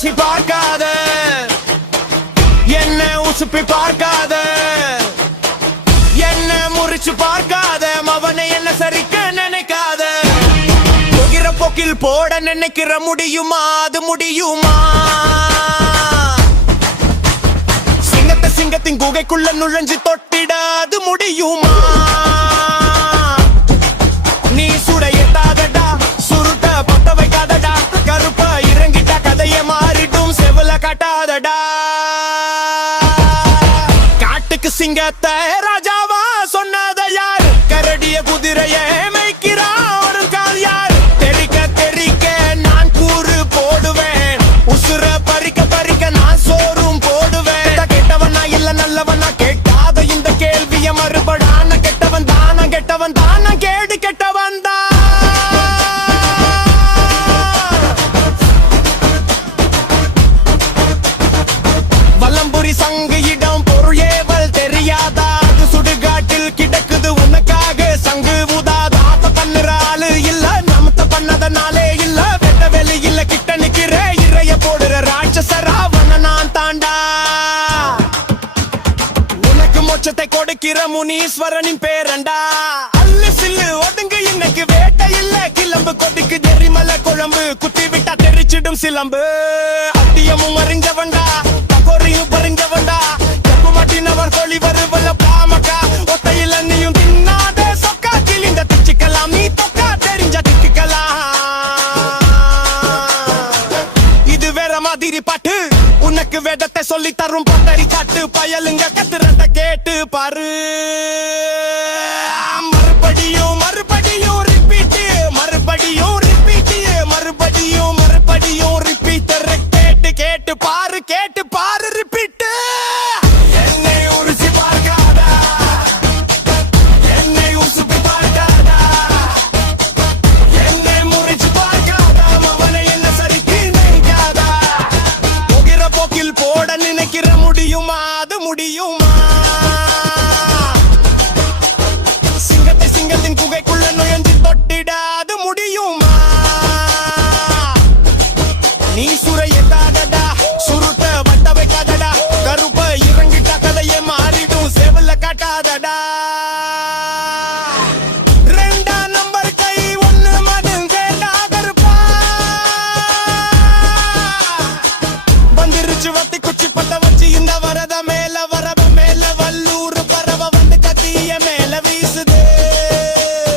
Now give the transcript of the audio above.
உரசி பார்க்காத. என்ன உசுப்பி பார்க்காத. என்ன முறிச்சு பார்க்காத. மவனை என்ன சரிக்க நினைக்காத. போகிற போக்கில் போட நினைக்கிற முடியுமா? அது முடியுமா? சிங்கத்தை சிங்கத்தின் குகைக்குள்ள நுழைஞ்சு தொட்டிட அது முடியுமா? காட்டுக்கு சிங்கத்தை ராஜாவா சொன்னத யாரு? கரடிய குதிரைய மோட்சத்தை கொடுக்கிற முனீஸ்வரனின் பேரண்டா. அல்லு சில்லு ஒதுங்கு இன்னைக்கு வேட்டை இல்ல. கிளம்பு கொதிக்கு தெரிமல குழம்பு. குத்தி விட்டா தெரிச்சிடும் சிலம்பு. அத்தியமும் அறிஞ்சவன்டா தகோரியும் பறிஞ்சவன்டா. தப்பு மாட்டினவர் சொல்லி வருவல்ல வேதத்தை சொல்லி தரும் பத்தரி காட்டு பயலுங்க கத்துறத கேட்டு பாரு. முடியுமா